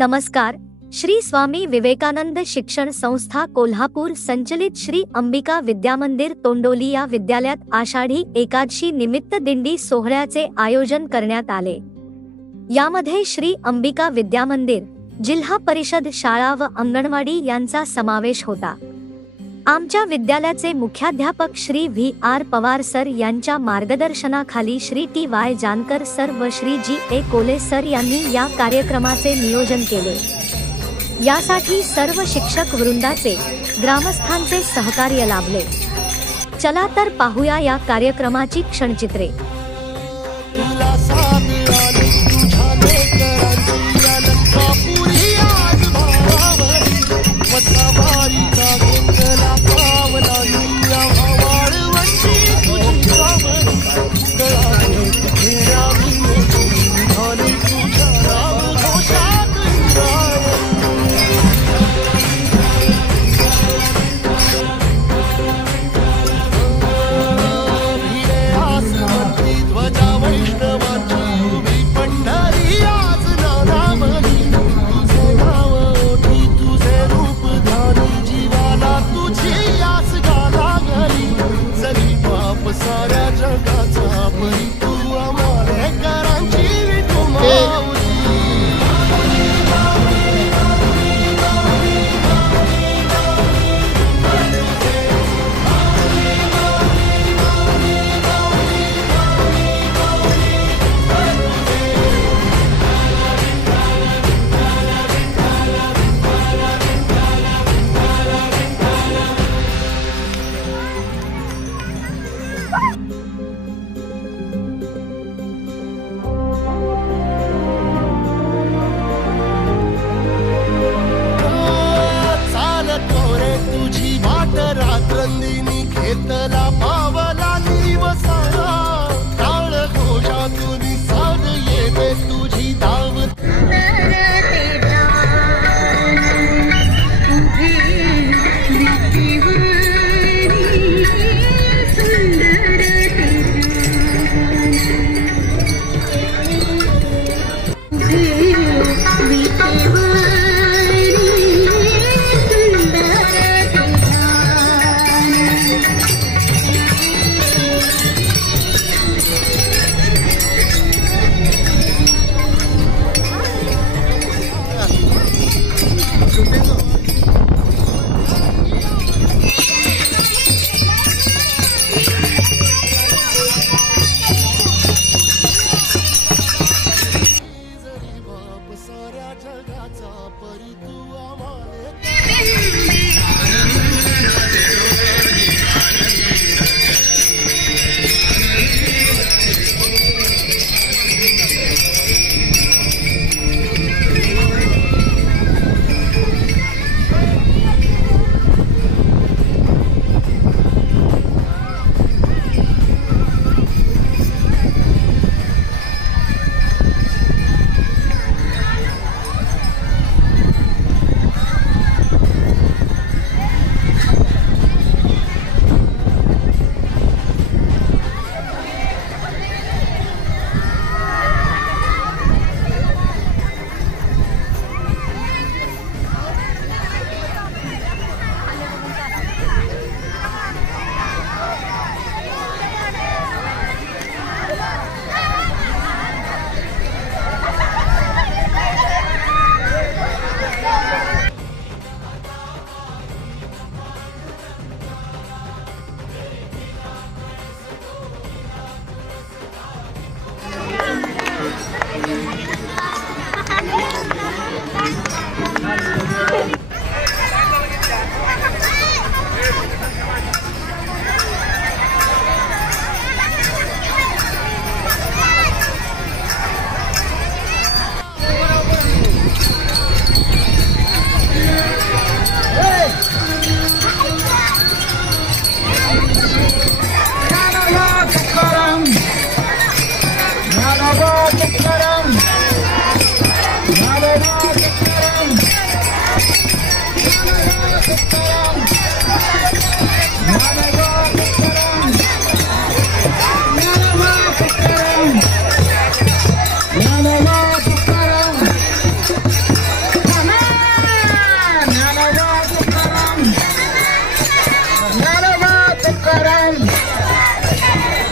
नमस्कार. श्री स्वामी विवेकानंद शिक्षण संस्था कोल्हापूर संचलित श्री अंबिका विद्यामंदिर तोंडोली या विद्यालयात आषाढी एकादशी निमित्त दिंडी सोहळ्याचे आयोजन करण्यात आले. यामध्ये श्री अंबिका विद्यामंदिर, जिल्हा परिषद शाळा व अंगणवाडी यांचा समावेश होता. आमच्या विद्यालयाचे मुख्याध्यापक श्री व्ही.आर. पवार सर यांच्या मार्गदर्शनाखाली श्री टी.वाय. जानकर सर व श्री जी.ए. कोले सर यांनी या कार्यक्रमाचे नियोजन केले. यासाठी सर्व शिक्षक वृंदाचे, ग्रामस्थांचे सहकार्य लाभले. चला तर पाहूया या कार्यक्रमाची क्षणचित्रे.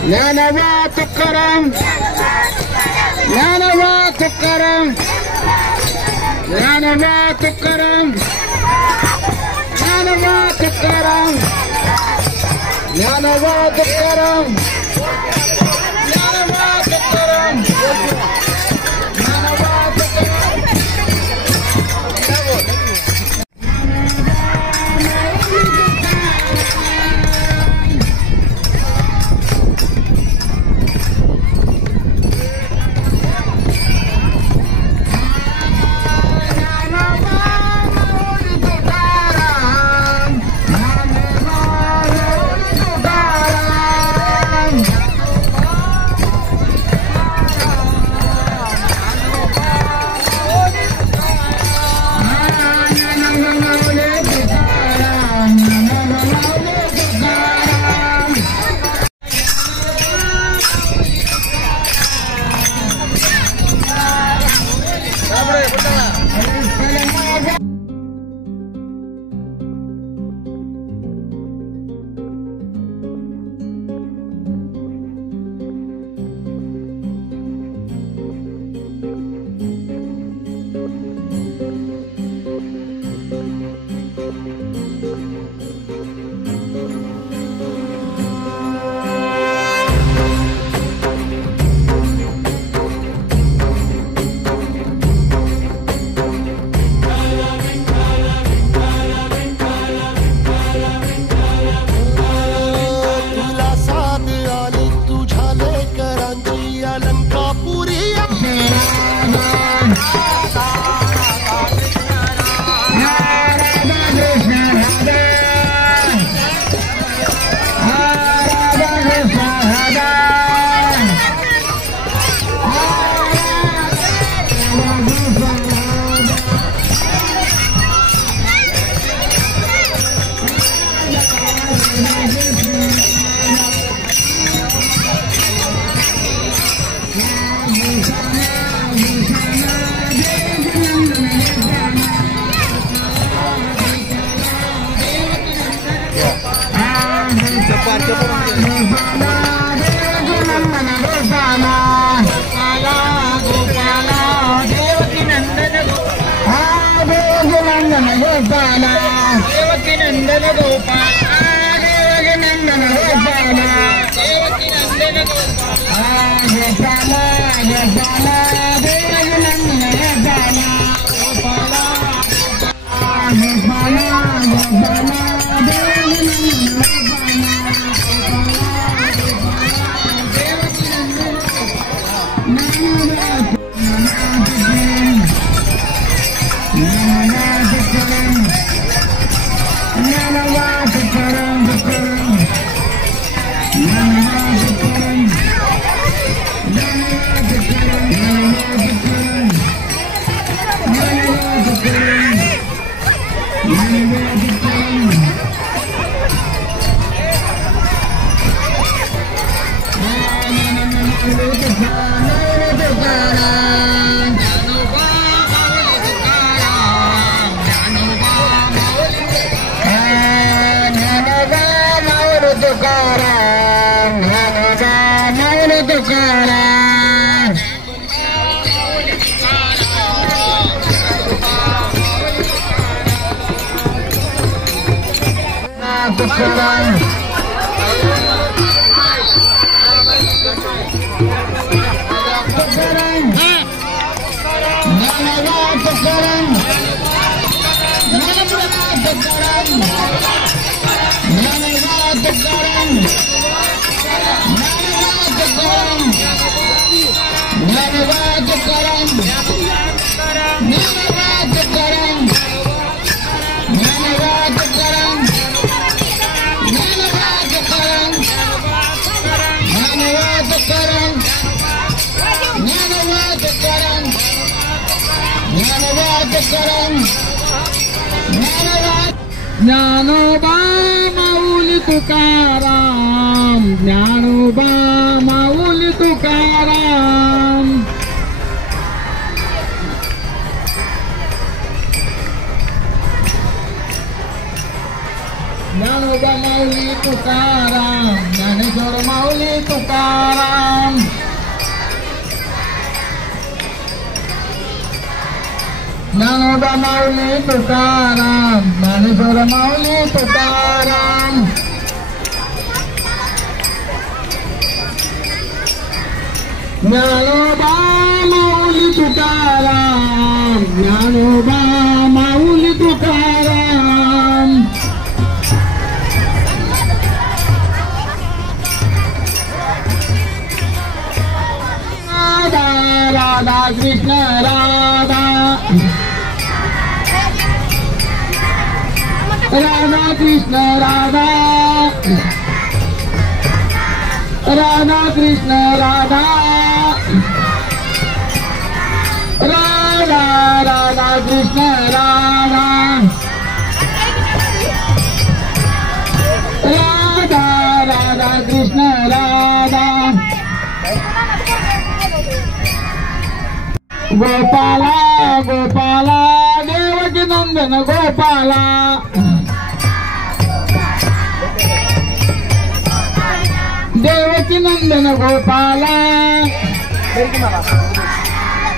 ज्ञानोबा तुकाराम, ज्ञानोबा तुकाराम, ज्ञानोबा तुकाराम, ज्ञानोबा तुकाराम, ज्ञानोबा तुकाराम, ज्ञानोबा तुकाराम, ज्ञानोबा तुकाराम। ज्ञानोबा माऊली तुकाराम, ज्ञानोबा माऊली तुकाराम. ज्ञानोबा माऊली तुकाराम, ज्ञानेश्वर माऊली तुकाराम. ज्ञानोबा माऊली तुकाराम, ज्ञानेश्वर माऊली तुकाराम. ज्ञानोबा माऊली तुकाराम, ज्ञानोबा माऊली तुकाराम. राधा राधा कृष्ण राधा, राधा कृष्ण राधा, राधा कृष्ण राधा, राधा राधा कृष्ण राधा, राधा राधा कृष्ण राधा. गोपाला गोपाला देवकी नंदन गोपाला, देवकी नंदन गोपाला,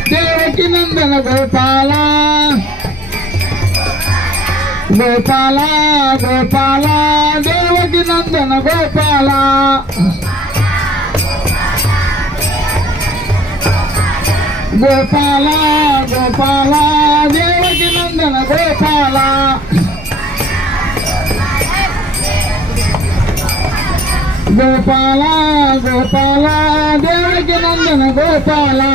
देवकी नंदन गोपाला. गोपाला गोपाला देवकी नंदन गोपाला, गोपाला गोपाला देवकी नंदन गोपाला. गोपाला गोपाला देवकी नंदन गोपाला.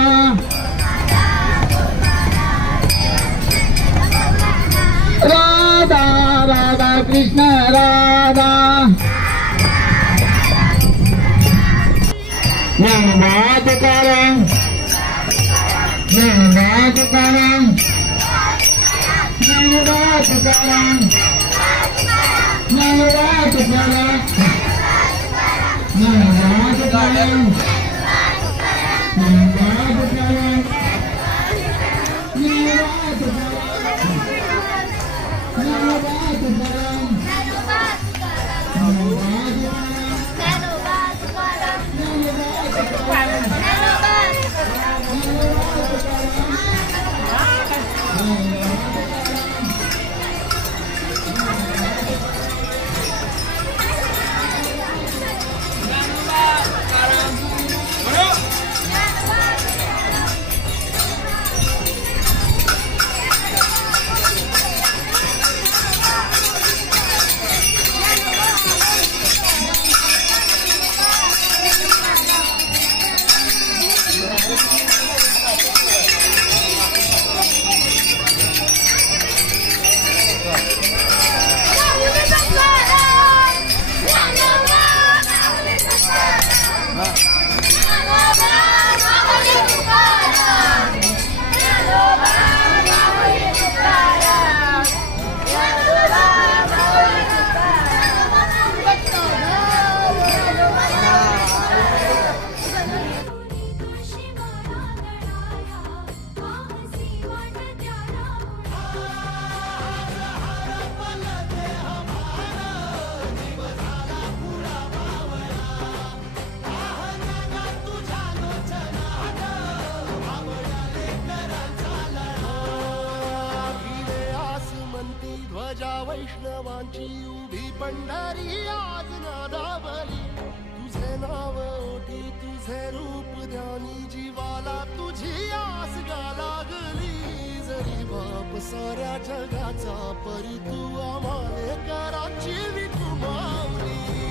राधा राधा कृष्ण राधा. ज्ञानोबा तुकाराम, ज्ञानोबा तुकाराम, ज्ञानोबा तुकाराम, ज्ञानोबा तुकाराम, ज्ञानोबा तुकाराम, ज्ञानोबा तुकाराम, ज्ञानोबा तुकाराम, ज्ञानोबा तुकाराम, वैष्णवांची उभी पंढरी आज नादावली. तुझे नाव ओटी तुझे रूप ध्यानी जीवाला तुझी आस गा लागली. जरी बाप साऱ्या जगाचा परी तू आम्हाले कराची विठू माऊली.